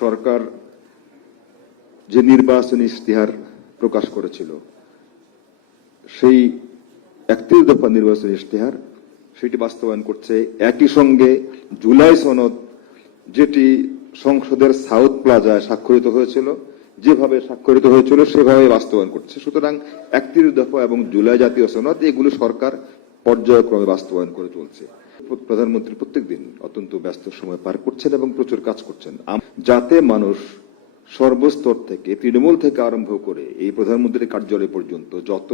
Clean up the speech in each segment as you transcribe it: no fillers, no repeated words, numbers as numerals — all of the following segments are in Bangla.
সরকার যে নির্বাচনী ইশতেহার প্রকাশ করেছিল সেই ৩১ দফা নির্বাচনী ইশতেহার সেটি বাস্তবায়ন করছে। একই সঙ্গে জুলাই সনদ যেটি সংসদের সাউথ প্লাজায় স্বাক্ষরিত হয়েছিল, যেভাবে স্বাক্ষরিত হয়েছিল সেভাবে বাস্তবায়ন করছে। সুতরাং ৩১ দফা এবং জুলাই জাতীয় সনদ এগুলো সরকার পর্যায়ক্রমে বাস্তবায়ন করে চলছে। প্রধানমন্ত্রী প্রত্যেকদিন অত্যন্ত ব্যস্ত সময় পার করছেন এবং প্রচুর কাজ করছেন, যাতে মানুষ সর্বস্তর থেকে, তৃণমূল থেকে আরম্ভ করে এই প্রধানমন্ত্রীর কার্যালয় পর্যন্ত যত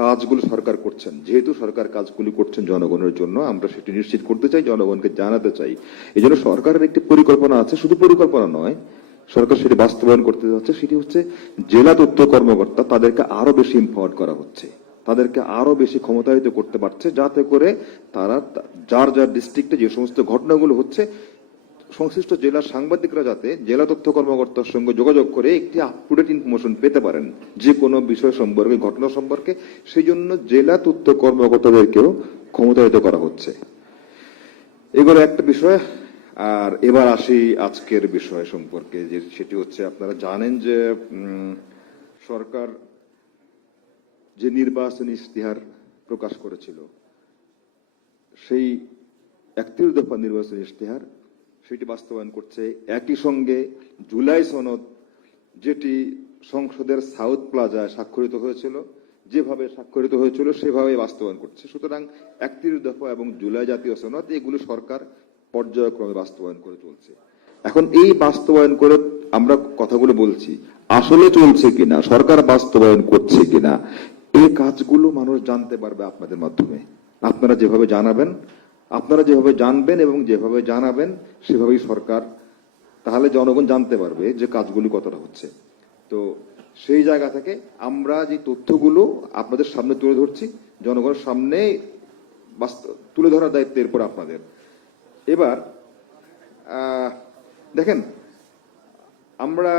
কাজগুলো সরকার করছেন, যেহেতু সরকার কাজগুলি করছেন জনগণের জন্য, আমরা সেটি নিশ্চিত করতে চাই, জনগণকে জানাতে চাই। এই জন্য সরকারের একটি পরিকল্পনা আছে, শুধু পরিকল্পনা নয়, সরকার সেটি বাস্তবায়ন করতে যাচ্ছে। সেটি হচ্ছে জেলা তথ্য কর্মকর্তা, তাদেরকে আরো বেশি এম্পাওয়ার্ড করা হচ্ছে, তাদেরকে আরো বেশি ক্ষমতায়িত করতে পারছে, যাতে করে তারা যার যার ডিস্ট্রিক্টে যে সমস্ত ঘটনাগুলো হচ্ছে সংশ্লিষ্ট জেলার সাংবাদিকরা যাতে জেলা তথ্য কর্মকর্তার সঙ্গে যোগাযোগ করে একটি আপ টু ডেট ইনফরমেশন পেতে পারেন যে কোনো বিষয় সম্পর্কে, ঘটনা সম্পর্কে। সেই জন্য জেলা তথ্য কর্মকর্তাদেরকেও ক্ষমতায়িত করা হচ্ছে। এগুলো একটা বিষয়। আর এবার আসি আজকের বিষয় সম্পর্কে, যে সেটি হচ্ছে, আপনারা জানেন যে সরকার যে নির্বাচনী ইশতেহার প্রকাশ করেছিল সেই ৩১ দফা নির্বাচনী ইশতেহার সেটি বাস্তবায়ন করছে। একই সঙ্গে জুলাই সনদ যেটি সংসদের সাউথ প্লাজায় স্বাক্ষরিত হয়েছিল, যেভাবে স্বাক্ষরিত হয়েছিল সেভাবে বাস্তবায়ন করছে। সুতরাং ৩১ দফা এবং জুলাই জাতীয় সনদ এগুলো সরকার পর্যায়ক্রমে বাস্তবায়ন করে চলছে। এখন এই বাস্তবায়ন করে আমরা কথাগুলো বলছি, আসলে চলছে কিনা, সরকার বাস্তবায়ন করছে কিনা, এই কাজগুলো মানুষ জানতে পারবে আপনাদের মাধ্যমে। আপনারা যেভাবে জানাবেন, আপনারা যেভাবে জানবেন এবং যেভাবে জানাবেন সেভাবেই সরকার, তাহলে জনগণ জানতে পারবে যে কাজগুলি কতটা হচ্ছে। তো সেই জায়গা থেকে আমরা যে তথ্যগুলো আপনাদের সামনে তুলে ধরছি, জনগণের সামনে তুলে ধরার দায়িত্ব এরপর আপনাদের। এবার দেখেন, আমরা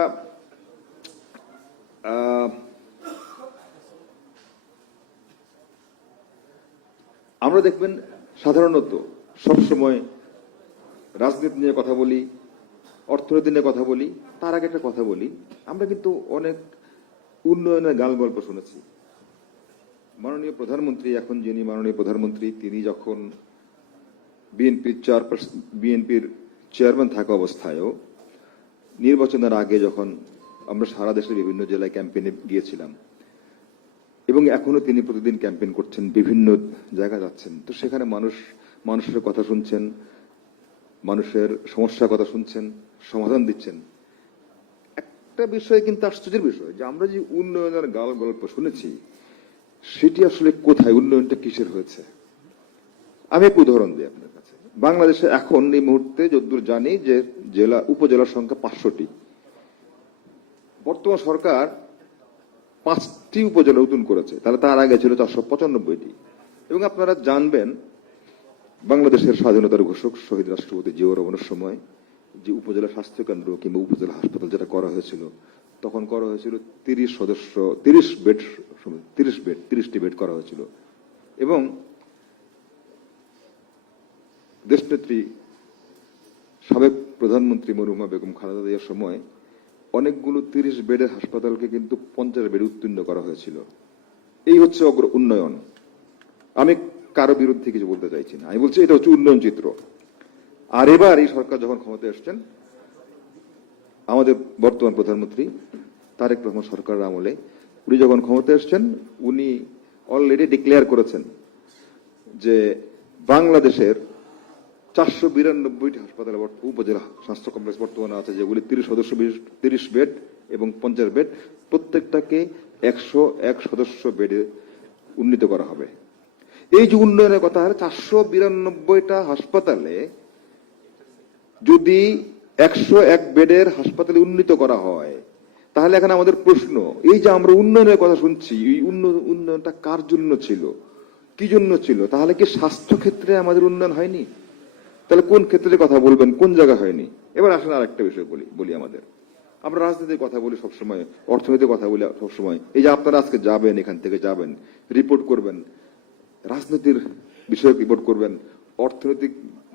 দেখবেন সাধারণত সবসময় রাজনীতি নিয়ে কথা বলি, অর্থনীতি নিয়ে কথা বলি, তার আগে একটা কথা বলি, আমরা কিন্তু অনেক উন্নয়নের গাল গল্প শুনেছি। মাননীয় প্রধানমন্ত্রী, এখন যিনি মাননীয় প্রধানমন্ত্রী, তিনি যখন বিএনপির চেয়ারম্যান থাকা অবস্থায়ও নির্বাচনের আগে যখন আমরা সারা দেশের বিভিন্ন জেলায় ক্যাম্পেইনে গিয়েছিলাম, এবং এখনো তিনি প্রতিদিন ক্যাম্পেইন করছেন, বিভিন্ন জায়গা যাচ্ছেন, তো সেখানে মানুষের কথা শুনছেন, মানুষের সমস্যার কথা শুনছেন, সমাধান দিচ্ছেন। একটা বিষয় কিন্তু আশ্চর্যের বিষয়, যে আমরা যে উন্নয়নের গাল গল্প শুনেছি সেটি আসলে কোথায়, উন্নয়নটা কিসের হয়েছে। আমি এক উদাহরণ দিই আপনার কাছে। বাংলাদেশে এখন এই মুহূর্তে যতদূর জানি যে উপজেলার সংখ্যা 500টি। বর্তমান সরকার 5টি উপজেলা নতুন করেছে, তাহলে তার আগে ছিল 495টি। এবং আপনারা জানবেন, বাংলাদেশের স্বাধীনতার ঘোষক শহীদ রাষ্ট্রপতি জিয়াউর রহমানের সময় যে উপজেলা স্বাস্থ্য কেন্দ্র কিংবা উপজেলা হাসপাতাল যেটা করা হয়েছিল, তখন করা হয়েছিল 30টি বেড করা হয়েছিল। এবং দেশনেত্রী সাবেক প্রধানমন্ত্রী মরহুমা বেগম খালেদা জিয়ার সময় অনেকগুলো 30 বেডের হাসপাতালকে কিন্তু 50 বেড উত্তীর্ণ করা হয়েছিল। এই হচ্ছে উন্নয়ন। আমি কারো বিরুদ্ধে কিছু বলতে চাইছি না, আমি বলছি এটা হচ্ছে উন্নয়ন চিত্র। আর এবার এই সরকার যখন ক্ষমতায় এসছেন, আমাদের বর্তমান প্রধানমন্ত্রী তারেক রহমান সরকারের আমলে উনি যখন ক্ষমতায় এসছেন, উনি অলরেডি ডিক্লেয়ার করেছেন যে বাংলাদেশের 492টি হাসপাতালে উপজেলা স্বাস্থ্য কমপ্লেক্স বর্তমানে আছে, যেগুলি 30 বেড এবং 50 বেড, প্রত্যেকটাকে 101 সদস্য বেডে উন্নীত করা হবে। এই যে উন্নয়নের কথা, 492টা হাসপাতালে যদি 101 বেডের হাসপাতালে উন্নীত করা হয়, তাহলে এখানে আমাদের প্রশ্ন, এই যে আমরা উন্নয়নের কথা শুনছি, এই উন্নয়নটা কার জন্য ছিল, কি জন্য ছিল? তাহলে কি স্বাস্থ্য ক্ষেত্রে আমাদের উন্নয়ন হয়নি? তাহলে কোন ক্ষেত্রে কথা বলবেন, কোন জায়গা হয়নি? এবার আসলে আরেকটা বিষয় বলি। আমরা রাজনীতির কথা বলি সবসময়, অর্থনীতির কথা বলি সবসময়। এই যে আপনারা আজকে যাবেন, এখান থেকে যাবেন, রিপোর্ট করবেন, রাজনীতির বিষয়ে রিপোর্ট করবেন,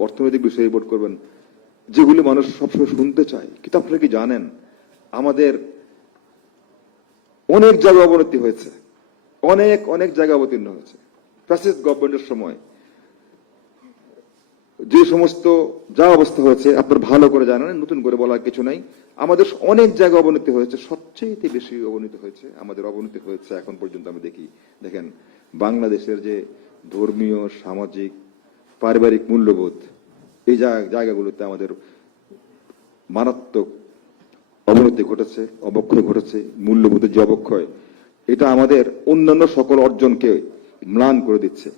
অর্থনৈতিক বিষয়ে রিপোর্ট করবেন, যেগুলি মানুষ সবসময় শুনতে চায়। কিন্তু আপনারা কি জানেন, আমাদের অনেক জায়গায় অবনতি হয়েছে, অনেক অনেক জায়গায় অবতীর্ণ হয়েছে। ফ্যাসিস্ট গভর্নমেন্টের সময় যে সমস্ত যা অবস্থা হয়েছে আপনার ভালো করে জানেন, নতুন করে বলার কিছু নাই। আমাদের অনেক জায়গায় অবনতি হয়েছে, সবচেয়ে বেশি অবনতি হয়েছে আমাদের অবনতি হয়েছে এখন পর্যন্ত আমি দেখেন বাংলাদেশের যে ধর্মীয়, সামাজিক, পারিবারিক মূল্যবোধ, এই জায়গাগুলোতে আমাদের মারাত্মক অবনতি ঘটেছে, অবক্ষয় ঘটেছে। মূল্যবোধের যে অবক্ষয়, এটা আমাদের অন্যান্য সকল অর্জনকে ম্লান করে দিচ্ছে।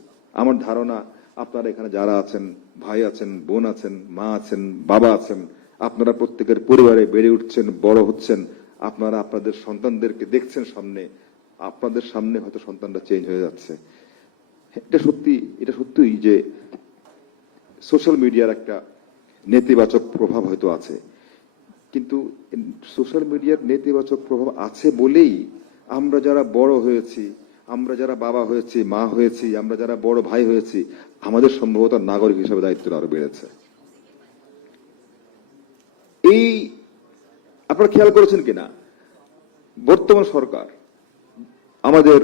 আমার ধারণা আপনারা এখানে যারা আছেন, ভাই আছেন, বোন আছেন, মা আছেন, বাবা আছেন, আপনারা প্রত্যেকের পরিবারে বেড়ে উঠছেন, বড় হচ্ছেন, আপনারা আপনাদের সন্তানদেরকে দেখছেন সামনে, আপনাদের সামনে হয়তো সন্তানরা চেঞ্জ হয়ে যাচ্ছে। এটা সত্যিই যে সোশ্যাল মিডিয়ার একটা নেতিবাচক প্রভাব হয়তো আছে, কিন্তু সোশ্যাল মিডিয়ার নেতিবাচক প্রভাব আছে বলেই আমরা যারা বড় হয়েছি, আমরা যারা বাবা হয়েছি, মা হয়েছি, আমরা যারা বড় ভাই হয়েছি, আমাদের সম্ভবত নাগরিক হিসেবে দায়িত্বটা আরো বেড়েছে। এই আপনারা খেয়াল করেছেন কিনা, বর্তমান সরকার, আমাদের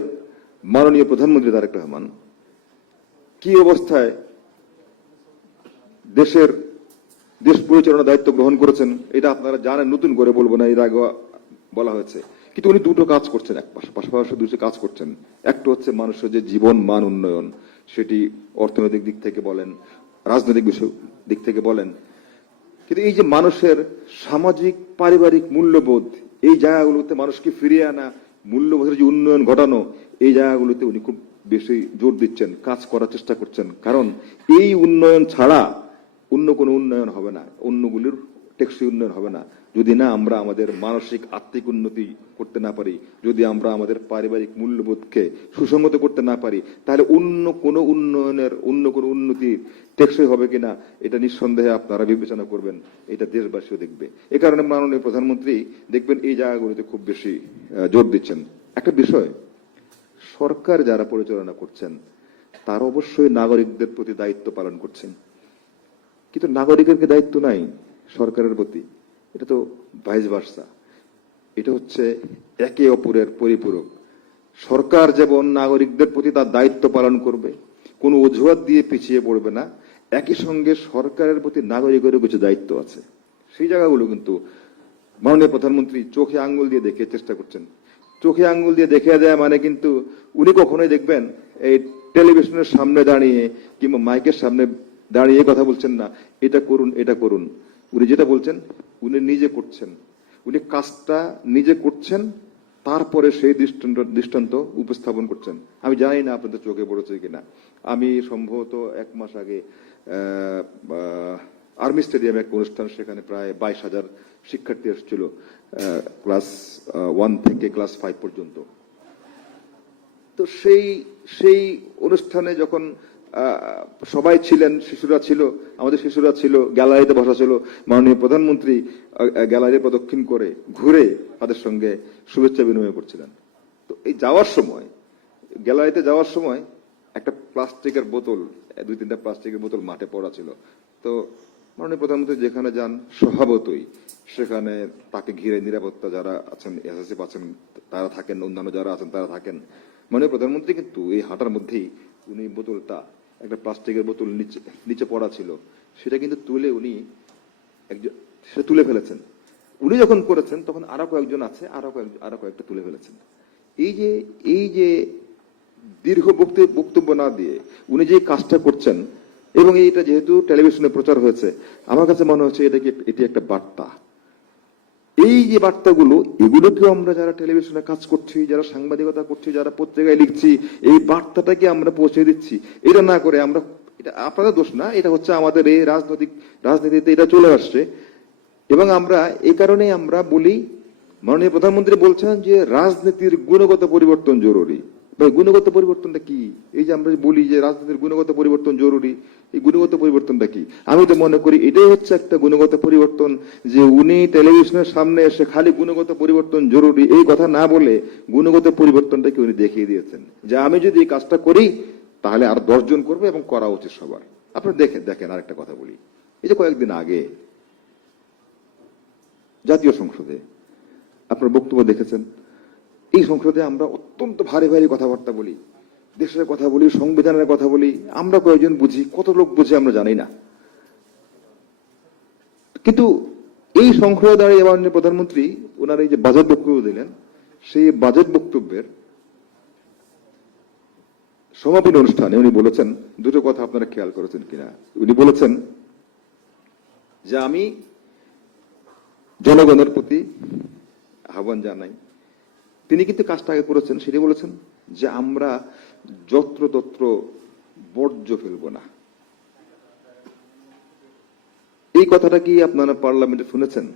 মাননীয় প্রধানমন্ত্রী তারেক রহমান কি অবস্থায় দেশ পরিচালনার দায়িত্ব গ্রহণ করেছেন, এটা আপনারা জানেন, নতুন করে বলবো না, এর আগে বলা হয়েছে। কিন্তু উনি দুটো কাজ করছেন, পাশাপাশি দুটো কাজ করছেন। একটা হচ্ছে মানুষের যে জীবন মান উন্নয়ন, সেটি অর্থনৈতিক দিক থেকে বলেন, রাজনৈতিক বিষয় দিক থেকে বলেন, কিন্তু এই যে মানুষের সামাজিক পারিবারিক মূল্যবোধ, এই জায়গাগুলোতে মানুষকে ফিরিয়ে আনা, মূল্যবোধের যে উন্নয়ন ঘটানো, এই জায়গাগুলোতে উনি খুব বেশি জোর দিচ্ছেন, কাজ করার চেষ্টা করছেন। কারণ এই উন্নয়ন ছাড়া অন্য কোনো উন্নয়ন হবে না, অন্যগুলির টেকসই উন্নয়ন হবে না, যদি না আমরা আমাদের মানসিক আত্মিক উন্নতি করতে না পারি, যদি আমরা আমাদের পারিবারিক মূল্যবোধকে সুসংগত করতে না পারি, তাহলে অন্য কোনো উন্নতি টেকসই হবে কিনা এটা নিঃসন্দেহে আপনারা বিবেচনা করবেন, এটা দেশবাসীও দেখবে। এ কারণে মাননীয় প্রধানমন্ত্রী দেখবেন এই জায়গাগুলিতে খুব বেশি জোর দিচ্ছেন। একটা বিষয়, সরকার যারা পরিচালনা করছেন তারা অবশ্যই নাগরিকদের প্রতি দায়িত্ব পালন করছেন, কিন্তু নাগরিকের কি দায়িত্ব নাই সরকারের প্রতি? এটা তো ভাইস ভার্সা, এটা হচ্ছে একে অপরের পরিপূরক। সরকার যেমন নাগরিকদের প্রতি তার দায়িত্ব পালন করবে, কোনো অজুহাত দিয়ে পিছিয়ে পড়বে না, একই সঙ্গে সরকারের প্রতি নাগরিকেরও কিছু দায়িত্ব আছে। সেই জায়গাগুলো কিন্তু মাননীয় প্রধানমন্ত্রী চোখে আঙ্গুল দিয়ে দেখে চেষ্টা করছেন। চোখে আঙ্গুল দিয়ে দেখে দেয় মানে কিন্তু উনি কখনোই দেখবেন এই টেলিভিশনের সামনে দাঁড়িয়ে কিংবা মাইকের সামনে দাঁড়িয়ে কথা বলছেন না, এটা করুন এটা করুন। উনি যেটা বলছেন উনি নিজে করছেন, উনি কাজটা নিজে করছেন, তারপরে সেই দৃষ্টান্ত উপস্থাপন করছেন। আমি জানি না আপনাদের চোখে পড়েছে কিনা, আমি সম্ভবত 1 মাস আগে আর্মি স্টেডিয়ামে এক অনুষ্ঠান, সেখানে প্রায় 22,000 শিক্ষার্থী এসেছিল, ক্লাস 1 থেকে ক্লাস 5 পর্যন্ত। তো সেই অনুষ্ঠানে যখন সবাই ছিলেন, শিশুরা ছিল, আমাদের শিশুরা ছিল, গ্যালারিতে বসা ছিল, মাননীয় প্রধানমন্ত্রী গ্যালারি প্রদক্ষিণ করে ঘুরে তাদের সঙ্গে শুভেচ্ছা বিনিময় করছিলেন। তো এই গ্যালারিতে যাওয়ার সময় একটা প্লাস্টিকের বোতল, 2-3টা প্লাস্টিকের বোতল মাঠে পড়া ছিল। তো মাননীয় প্রধানমন্ত্রী যেখানে যান স্বভাবতই সেখানে তাকে ঘিরে নিরাপত্তা যারা আছেন, এসএসএফ আছেন তারা থাকেন, অন্যান্য যারা আছেন তারা থাকেন। মাননীয় প্রধানমন্ত্রী কিন্তু এই হাঁটার মধ্যেই উনি বোতলটা, একটা প্লাস্টিকের বোতল নিচে পড়া ছিল, সেটা কিন্তু সেটা তুলে ফেলেছেন। উনি যখন করেছেন তখন আরো কয়েকজন আছে, আরো কয়েকটা তুলে ফেলেছেন। এই যে দীর্ঘ বক্তব্য না দিয়ে উনি যে কাজটা করছেন, এবং এইটা যেহেতু টেলিভিশনে প্রচার হয়েছে, আমার কাছে মনে হচ্ছে এটি একটা বার্তা। এই যে বার্তাগুলো, এগুলোকে আমরা যারা টেলিভিশনে কাজ করছি, যারা সাংবাদিকতা করছি, যারা পত্রিকায় লিখছি, এই বার্তাটাকে আমরা পৌঁছে দিচ্ছি। এটা না করে আমরা, এটা আপনাদের দোষ না, এটা হচ্ছে আমাদের এই রাজনীতিতে এটা চলে আসছে। এবং আমরা এই কারণে আমরা বলি, মাননীয় প্রধানমন্ত্রী বলছেন যে রাজনীতির গুণগত পরিবর্তন জরুরি। ভাই, গুণগত পরিবর্তনটা কি? এই যে আমরা বলি যে রাজনীতির গুণগত পরিবর্তন জরুরি, এই গুণগত পরিবর্তনটা কি? আমি তো মনে করি এটাই হচ্ছে একটা গুণগত পরিবর্তন, যে উনি টেলিভিশনের সামনে এসে খালি গুণগত পরিবর্তন জরুরি এই কথা না বলে গুণগত পরিবর্তনটাকে উনি দেখিয়ে দিয়েছেন, যে আমি যদি এই কাজটা করি তাহলে আর 10 জন করবে এবং করা উচিত সবার। আপনারা দেখেন আরেকটা কথা বলি, এই যে কয়েকদিন আগে জাতীয় সংসদে আপনার বক্তব্য দেখেছেন। এই সংসদে আমরা অত্যন্ত ভারী ভারী কথাবার্তা বলি, দেশের কথা বলি, সংবিধানের কথা বলি। আমরা কয়েকজন বুঝি, কত লোক বুঝে আমরা জানি না। কিন্তু এই সংসদে দাঁড়িয়ে মাননীয় প্রধানমন্ত্রী ওনার এই যে বাজেট বক্তব্য দিলেন, সেই বাজেট বক্তব্যের সমাপনী অনুষ্ঠানে উনি বলেছেন দুটো কথা, আপনারা খেয়াল করেছেন কিনা। উনি বলেছেন যে আমি জনগণের প্রতি আহ্বান জানাই। তিনি কিন্তু কাজটা আগে করেছেন, সেটি বলেছেন যে আমরা যত্রতত্র বর্জ্য ফেলবো না। এই কথাটা কি আপনারা পার্লামেন্টে শুনেছেন?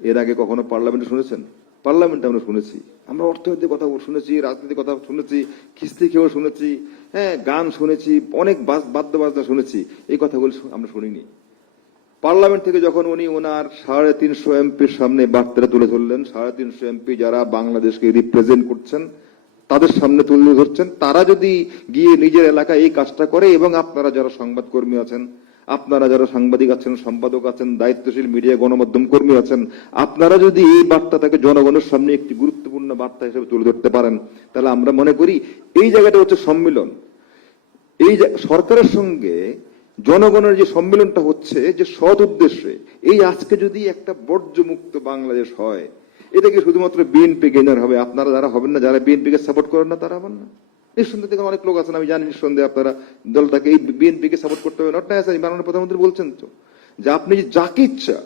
এর আগে কখনো পার্লামেন্টে শুনেছেন? পার্লামেন্টে আমরা শুনেছি, আমরা অর্থনীতির কথা শুনেছি, রাজনীতির কথা শুনেছি, খিস্তি খেয়েও শুনেছি, হ্যাঁ, গান শুনেছি, অনেক বাদ্য বাজনা শুনেছি। এই কথাগুলো আমরা শুনিনি। পার্লামেন্ট থেকে যখন উনি ওনার 350 এমপির সামনে বার্তাটা তুলে ধরলেন, 350 এমপি যারা বাংলাদেশকে রিপ্রেজেন্ট করছেন তাদের সামনে তুলে ধরছেন, তারা যদি গিয়ে নিজের এলাকায় এই কাজটা করে, এবং আপনারা যারা সংবাদকর্মী আছেন, আপনারা যারা সাংবাদিক আছেন, সম্পাদক আছেন, দায়িত্বশীল মিডিয়া গণমাধ্যম কর্মী আছেন, আপনারা যদি এই বার্তাটাকে জনগণের সামনে একটি গুরুত্বপূর্ণ বার্তা হিসেবে তুলে ধরতে পারেন, তাহলে আমরা মনে করি এই জায়গাটা হচ্ছে সম্মিলন। এই সরকারের সঙ্গে জনগণের যে সম্মিলনটা হচ্ছে যে সৎ উদ্দেশ্যে, এই আজকে যদি একটা বর্জ্যমুক্ত বাংলাদেশ হয়, এটা কি শুধুমাত্র বিএনপি গেইনার হবে? আপনারা যারা হবেন না, যারা বিএনপি কে সাপোর্ট করেন না, তারা হবেন না। নিঃসন্দেহে দেখুন অনেক লোক আছেন, আমি জানি নিঃসন্দেহে আপনারা দলটাকে এই বিএনপি কে সাপোর্ট করতে হবে। Not necessary. মাননীয় প্রধানমন্ত্রী বলছেন তো যে আপনি যাকে ইচ্ছা,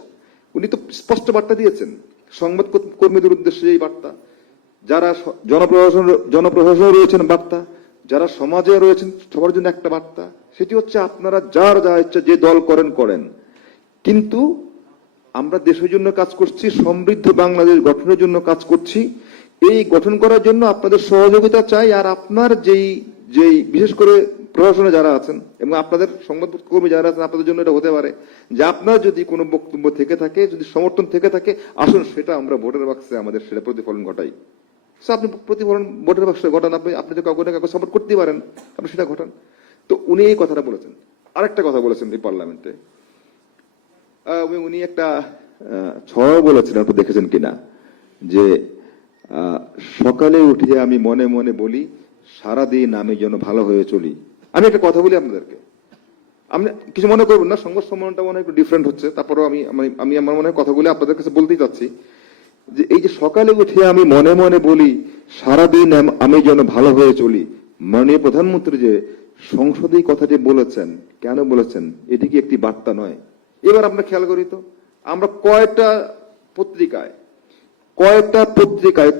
উনি তো স্পষ্ট বার্তা দিয়েছেন সংবাদ কর্মীদের উদ্দেশ্যে এই বার্তা, যারা জনপ্রশাসন রয়েছেন বার্তা, যারা সমাজে রয়েছেন সবার জন্য একটা বার্তা, সেটি হচ্ছে আপনারা যার যা ইচ্ছা যে দল করেন করেন, কিন্তু আমরা দেশের জন্য কাজ করছি, সমৃদ্ধ বাংলাদেশ গঠনের জন্য কাজ করছি। এই গঠন করার জন্য আপনাদের সহযোগিতা চাই। আর আপনার যেই বিশেষ করে প্রশাসনে যারা আছেন এবং আপনাদের সংবাদকর্মী যারা আছেন, আপনাদের জন্য এটা হতে পারে যে আপনার যদি কোনো বক্তব্য থেকে থাকে, যদি সমর্থন থেকে থাকে, আসুন সেটা আমরা ভোটের বাক্সে আমাদের সেটা প্রতিফলন ঘটাই। আপনি প্রতিফলন ভোটের বাক্সে ঘটান, আপনি তো কাউকে না কাউকে সাপোর্ট করতেই পারেন, আপনি সেটা ঘটান। তো উনি এই কথাটা বলেছেন। আরেকটা কথা বলেছেন এই পার্লামেন্টে, উনি একটা ছড়াও বলেছিলেন, আপনি দেখেছেন কিনা, যে সকালে উঠে আমি মনে মনে বলি সারাদিন আমি যেন ভালো হয়ে চলি। আমি একটা কথা বলি আপনাদেরকে, আপনি কিছু মনে করবেন না, সংবাদ সম্মেলনটা মনে হয় একটু ডিফারেন্ট হচ্ছে, তারপরেও আমি আমার মনে হয় কথাগুলি আপনাদের কাছে বলতেই চাচ্ছি যে এই যে সকালে উঠে আমি মনে মনে বলি সারাদিন আমি যেন ভালো হয়ে চলি। মাননীয় প্রধানমন্ত্রী যে সংসদে এই কথাটি বলেছেন, কেন বলেছেন? এটি কি একটি বার্তা নয়? এবার আমরা খেয়াল করি তো, আমরা কয়টা পত্রিকায়,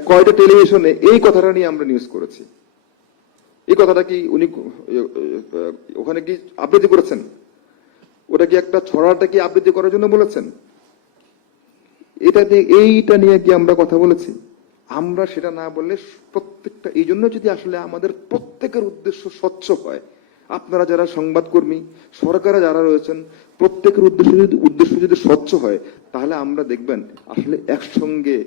কয়টা টেলিভিশনে এই কথাটা নিয়ে আমরা নিউজ করেছি। এই কথাটা কি উনি ওখানে কি আবৃত্তি করেছেন? ওটা কি একটা ছড়াটা কি আবৃত্তি করার জন্য বলেছেন? এইটা নিয়ে কি আমরা কথা বলেছি? আমরা সেটা না বললে প্রত্যেকটা, এই জন্য যদি আসলে আমাদের প্রত্যেকের উদ্দেশ্য স্বচ্ছ হয়, আপনারা যারা সংবাদকর্মী, সরকারে যারা রয়েছেন, প্রত্যেকের উদ্দেশ্য যদি স্বচ্ছ হয়, তাহলে আমরা দেখবেন আসলে একসঙ্গে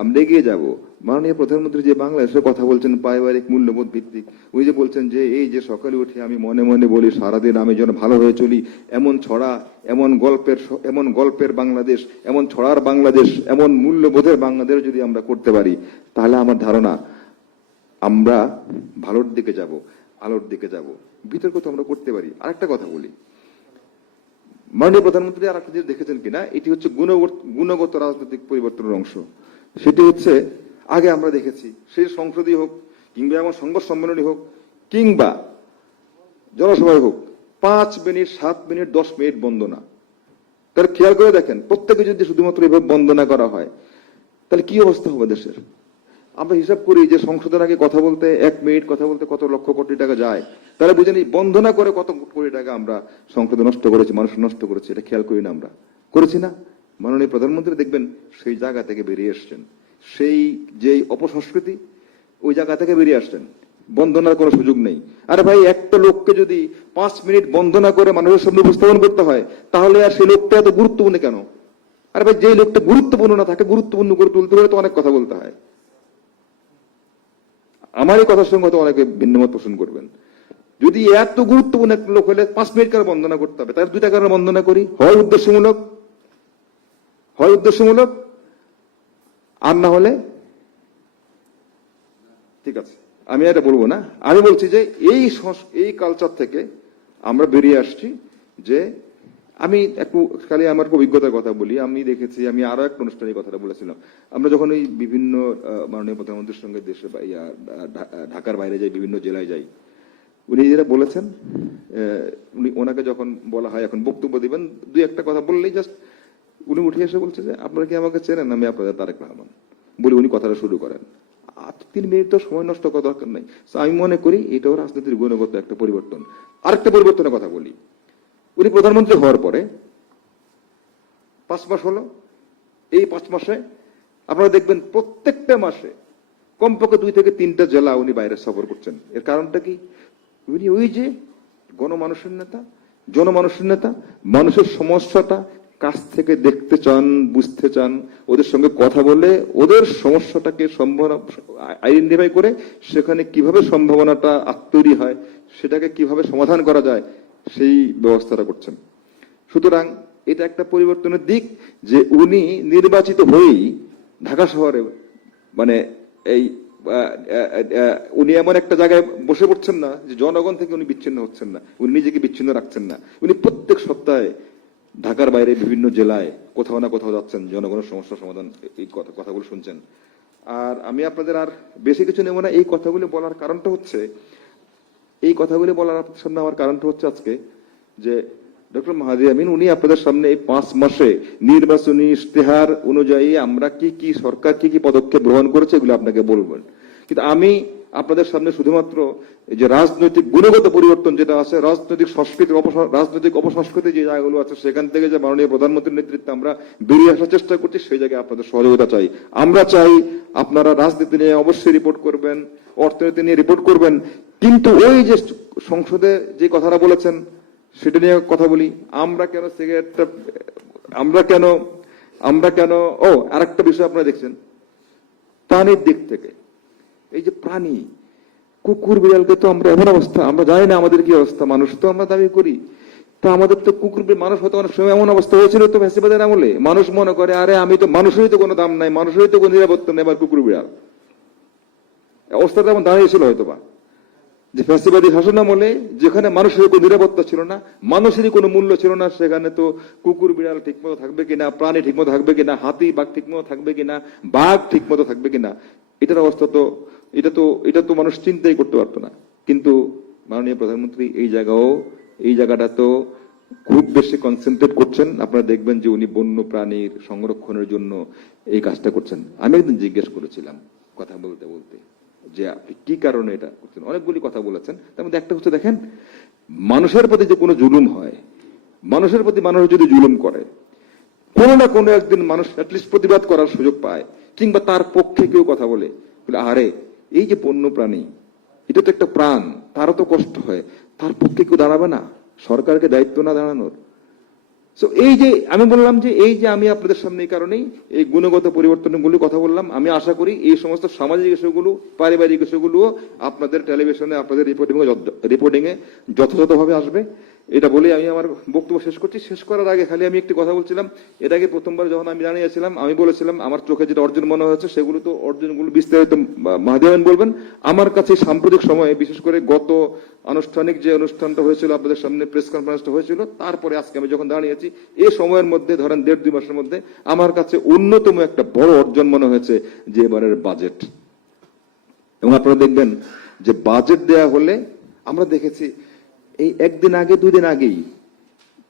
আমরা এগিয়ে যাব। মাননীয় প্রধানমন্ত্রী যে বাংলাদেশের কথা বলছেন পারিবারিক মূল্যবোধ ভিত্তিক, উনি যে বলছেন যে এই যে সকালে উঠে আমি মনে মনে বলি সারাদিন আমি যেন ভালো হয়ে চলি, এমন ছড়া, এমন গল্পের বাংলাদেশ, এমন ছড়ার বাংলাদেশ, এমন মূল্যবোধের বাংলাদেশ যদি আমরা করতে পারি, তাহলে আমার ধারণা আমরা ভালোর দিকে যাব, আলোর দিকে যাব। বিতর্ক তো আমরা করতে পারি। আরেকটা কথা বলি, মাননীয় প্রধানমন্ত্রী আর একটা জিনিস দেখেছেন কিনা, এটি হচ্ছে গুণগত রাজনৈতিক পরিবর্তনের অংশ। সেটি হচ্ছে আগে আমরা দেখেছি, সেই সংসদই হোক কিংবা এমন সংবাদ সম্মেলনই হোক কিংবা জনসভায় হোক, 5 মিনিট, 7 মিনিট, 10 মিনিট বন্দনা। তার খেয়াল করে দেখেন, প্রত্যেকে যদি শুধুমাত্র এভাবে বন্দনা করা হয়, তাহলে কি অবস্থা হবে দেশের? আমরা হিসাব করি যে সংসদের আগে কথা বলতে 1 মিনিট কথা বলতে কত লক্ষ কোটি টাকা যায়, তাহলে বুঝেন এই বন্দনা করে কত কোটি টাকা আমরা সংসদে নষ্ট করেছি, মানুষ নষ্ট করেছি। এটা খেয়াল করি না, আমরা করেছি না? মাননীয় প্রধানমন্ত্রী দেখবেন সেই জায়গা থেকে বেরিয়ে এসছেন, সেই যে অপসংস্কৃতি, ওই জায়গা থেকে বেরিয়ে আসছেন। বন্দনার কোনো সুযোগ নেই। আরে ভাই, একটা লোককে যদি 5 মিনিট বন্দনা করে মানুষের সামনে উপস্থাপন করতে হয়, তাহলে আর সেই লোকটা এত গুরুত্বপূর্ণ কেন? আরে ভাই, যে লোকটা গুরুত্বপূর্ণ না, তাকে গুরুত্বপূর্ণ করে তুলতে হলে তো অনেক কথা বলতে হয়। আমার এই কথার সঙ্গে হয়তো অনেকে ভিন্নমত পোষণ করবেন। যদি এত গুরুত্বপূর্ণ একটা লোক হলে 5 মিনিট কারণে বন্দনা করতে হবে, তার 2টা কারণে বন্দনা করি, হয় উদ্দেশ্যমূলক, আর না হলে ঠিক আছে, আমি এটা বলবো না। আমি বলছি যে এই কালচার থেকে আমরা বেরিয়ে আসছি। যে আমি একটু খালি আমার অভিজ্ঞতার কথা বলি। আমি দেখেছি, আমি আরো একটা অনুষ্ঠানের কথাটা বলেছিলাম, আমরা যখন ওই বিভিন্ন মাননীয় প্রধানমন্ত্রীর সঙ্গে দেশের ঢাকার বাইরে যাই, বিভিন্ন জেলায় যাই, উনি যেটা বলেছেন, ওনাকে যখন বলা হয় এখন বক্তব্য দিবেন, দুই একটা কথা বললেই জাস্ট উনি উঠে এসে বলছে যে আপনারা কি আমাকে চেনেন? আমি আপনাদের তারেক রহমান বলে উনি কথাটা শুরু করেন। 3 মিনিট তো সময় নষ্ট করার দরকার নাই। আমি মনে করি এটাও রাজনীতির গুণগত একটা পরিবর্তন। আরেকটা পরিবর্তনের কথা বলি, উনি প্রধানমন্ত্রী হওয়ার পরে 5 মাস হলো। এই 5 মাসে আপনারা দেখবেন প্রত্যেকটা মাসে কমপক্ষে 2 থেকে 3টা জেলা উনি বাইরে সফর করছেন। এর কারণটা কি? উনি ওই যে গণমানুষের নেতা, জনমানুষের নেতা, মানুষের সমস্যাটা কাছ থেকে দেখতে চান, বুঝতে চান, ওদের সঙ্গে কথা বলে ওদের সমস্যাটাকে আইডেন্টিফাই করে সেখানে কিভাবে সম্ভাবনাটা তৈরি হয়, সেটাকে কিভাবে সমাধান করা যায়, সেই ব্যবস্থাটা করছেন। সুতরাং এটা একটা পরিবর্তনের দিক যে উনি নির্বাচিত হয়েই ঢাকা শহরে মানে এই উনি এমন একটা জায়গায় বসে পড়ছেন না যে জনগণ থেকে উনি বিচ্ছিন্ন হচ্ছেন না, উনি নিজেকে বিচ্ছিন্ন রাখছেন না। উনি প্রত্যেক সপ্তাহে ঢাকার বাইরে বিভিন্ন জেলায় কোথাও না কোথাও যাচ্ছেন, জনগণের সমস্যার সমাধান এই কথাগুলো শুনছেন। আর আমি আপনাদের আর বেশি কিছু নেব না। এই কথাগুলো বলার কারণটা হচ্ছে, আজকে যে ডক্টর মাহাদি আমিন উনি আপনাদের সামনে এই 5 মাসে নির্বাচনী ইশতেহার অনুযায়ী আমরা কি সরকার কি পদক্ষেপ গ্রহণ করেছে এগুলো আপনাকে বলবেন। কিন্তু আমি আপনাদের সামনে শুধুমাত্র যে রাজনৈতিক গুণগত পরিবর্তন যেটা আছে, রাজনৈতিক অপসংস্কৃতি যে জায়গাগুলো আছে, সেখান থেকে যে মাননীয় প্রধানমন্ত্রীর নেতৃত্বে আমরা বেরিয়ে আসার চেষ্টা করছি, সেই জায়গায় আপনাদের সহযোগিতা চাই। আমরা চাই আপনারা রাজনীতি নিয়ে অবশ্যই রিপোর্ট করবেন, অর্থনীতি নিয়ে রিপোর্ট করবেন, কিন্তু ওই যে সংসদে যে কথাটা বলেছেন সেটা নিয়ে কথা বলি। আমরা কেন আরেকটা বিষয় আপনারা দেখছেন প্রাণীর দিক থেকে, এই যে প্রাণী কুকুর বিড়ালকে তো আমরা এমন অবস্থা, আমরা জানি না আমাদের কি অবস্থা, মানুষ তো আমরা দাবি করি, তা আমাদের তো কুকুর মানুষ হয়তো অনেক সময় এমন অবস্থা হয়েছিল তো ফ্যাসিবাদের আমলে, মানুষ মনে করে আরে আমি তো মানুষেরই তো কোনো দাম নাই, মানুষেরই তো কোনো নিরাপত্তা নেই, আবার কুকুর বিড়াল অবস্থাটা এমন দাঁড়িয়েছিল হয়তো বা, যে ফ্যাসিবাদী শাসন আমলে যেখানে মানুষের কোনো নিরাপত্তা ছিল না, মানুষেরই কোনো মূল্য ছিল না, সেখানে তো কুকুর বিড়াল ঠিকমতো থাকবে কিনা, প্রাণী ঠিকমতো থাকবে কিনা, হাতি বাঘ ঠিকমতো থাকবে কিনা, বাঘ ঠিকমতো থাকবে কিনা, এটার অবস্থা তো এটা তো মানুষ চিন্তাই করতে পারতো না। কিন্তু মাননীয় প্রধানমন্ত্রী এই জায়গাটা তো খুব বেশি কনসেন্ট্রেট করছেন। আপনারা দেখবেন যে উনি বন্য প্রাণীর সংরক্ষণের জন্য এই কাজটা করছেন। আমি একদিন জিজ্ঞেস করেছিলাম কথা বলতে বলতে যে আপনি কি কারণে এটা করছেন, অনেকগুলি কথা বলেছেন। তার মধ্যে একটা হচ্ছে, দেখেন মানুষের প্রতি যে কোনো জুলুম হয়, মানুষের প্রতি মানুষ যদি জুলুম করে, কোনো না কোনো একদিন মানুষ অ্যাটলিস্ট প্রতিবাদ করার সুযোগ পায়, কিংবা তার পক্ষে কেউ কথা বলে, আরে এই যে বন্য প্রাণী, এটা তো একটা প্রাণ, তারও তো কষ্ট হয়, তার পক্ষে কেউ দাঁড়াবে না? সরকারকে দায়িত্ব না দাঁড়ানোর? এই যে আমি বললাম যে আমি আপনাদের সামনে এই কারণেই এই গুণগত পরিবর্তনগুলো কথা বললাম। আমি আশা করি এই সমস্ত সামাজিক ইস্যুগুলো, পারিবারিক ইস্যুগুলো আপনাদের টেলিভিশনে, আপনাদের রিপোর্টিং এ যথাযথভাবে আসবে, এটা বলে আমি আমার বক্তব্য শেষ করছি। শেষ করার আগে খালি আমি একটি কথা বলছিলাম, এর আগে প্রথমবার যখন আমি জানিয়েছিলাম, আমি বলেছিলাম আমার চোখে যেটা অর্জন মনে হয়েছে সেগুলো তো অর্জনগুলো বিস্তারিত মাহাদি আমিন বলবেন। আমার কাছে সাম্প্রতিক সময়ে, বিশেষ করে গত আনুষ্ঠানিক যে অনুষ্ঠানটা হয়েছিল আপনাদের সামনে, প্রেস কনফারেন্সটা হয়েছিল, তারপরে আজকে আমি যখন দাঁড়িয়েছি, এই সময়ের মধ্যে ধরেন 1.5-2 মাসের মধ্যে আমার কাছে অন্যতম একটা বড় অর্জন মনে হয়েছে যে এবারের বাজেট। এবং আপনারা দেখবেন যে বাজেট দেয়া হলে আমরা দেখেছি এই 1 দিন আগে 2 দিন আগেই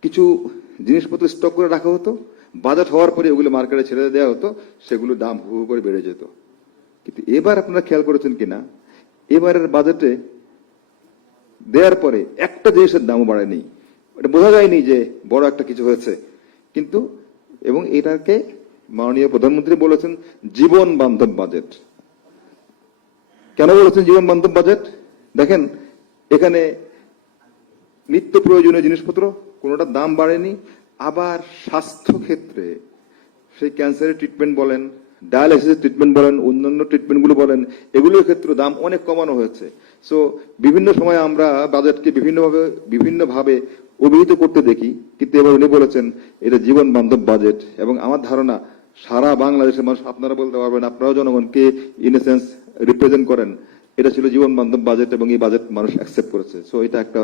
কিছু জিনিসপত্র স্টক করে রাখা হতো, বাজেট হওয়ার পরে ওগুলো মার্কেটে ছেড়ে দেওয়া হতো, সেগুলো দাম হু হু করে বেড়ে যেত। কিন্তু এবার আপনারা খেয়াল করেছেন কিনা, এবারের বাজেটে দেওয়ার পরে একটা জিনিসের দামও বাড়েনি। এটা বোঝা যায়নি যে বড় একটা কিছু হয়েছে, কিন্তু এবং এটাকে মাননীয় প্রধানমন্ত্রী বলেছেন জীবন বান্ধব বাজেট। কেন বলেছেন জীবন বান্ধব বাজেট? দেখেন এখানে নিত্য প্রয়োজনীয় জিনিসপত্র কোনোটার দাম বাড়েনি, আবার স্বাস্থ্য ক্ষেত্রে সেই ক্যান্সারের ট্রিটমেন্ট বলেন, ডায়ালাইসিসের ট্রিটমেন্ট বলেন, অন্যান্য ট্রিটমেন্টগুলো বলেন, এগুলোর ক্ষেত্রে দাম অনেক কমানো হয়েছে। সো বিভিন্ন সময় আমরা বাজেটকে বিভিন্নভাবে অভিহিত করতে দেখি, কিন্তু এবার উনি বলেছেন এটা জীবন বান্ধব বাজেট। এবং আমার ধারণা সারা বাংলাদেশের মানুষ আপনারা বলতে পারবেন আপনারাও জনগণকে ইন এ সেন্স রিপ্রেজেন্ট করেন। এটা ছিল জীবন বান্ধব বাজেট এবং এই বাজেট মানুষ অ্যাকসেপ্ট করেছে। সো এটা একটা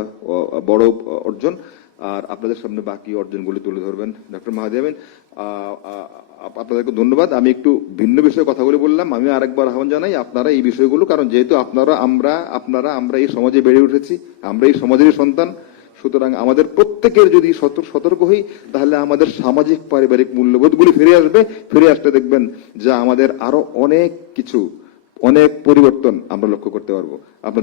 বড় অর্জন। আর আপনাদের সামনে বাকি অর্জনগুলি তুলে ধরবেন ডক্টর মাহাদি আমিন। আপনাদেরকে ধন্যবাদ। আমি একটু ভিন্ন বিষয়ে কথাগুলি বললাম। আমি আরেকবার আহ্বান জানাই আপনারা এই বিষয়গুলো, কারণ যেহেতু আমরা এই সমাজে বেড়ে উঠেছি, আমরা এই সমাজেরই সন্তান, সুতরাং আমাদের প্রত্যেকের যদি সতর্ক হই তাহলে আমাদের সামাজিক পারিবারিক মূল্যবোধগুলি ফিরে আসতে দেখবেন যে আমাদের আরো অনেক কিছু, অনেক পরিবর্তন আমরা লক্ষ্য করতে পারবো। আপনাদের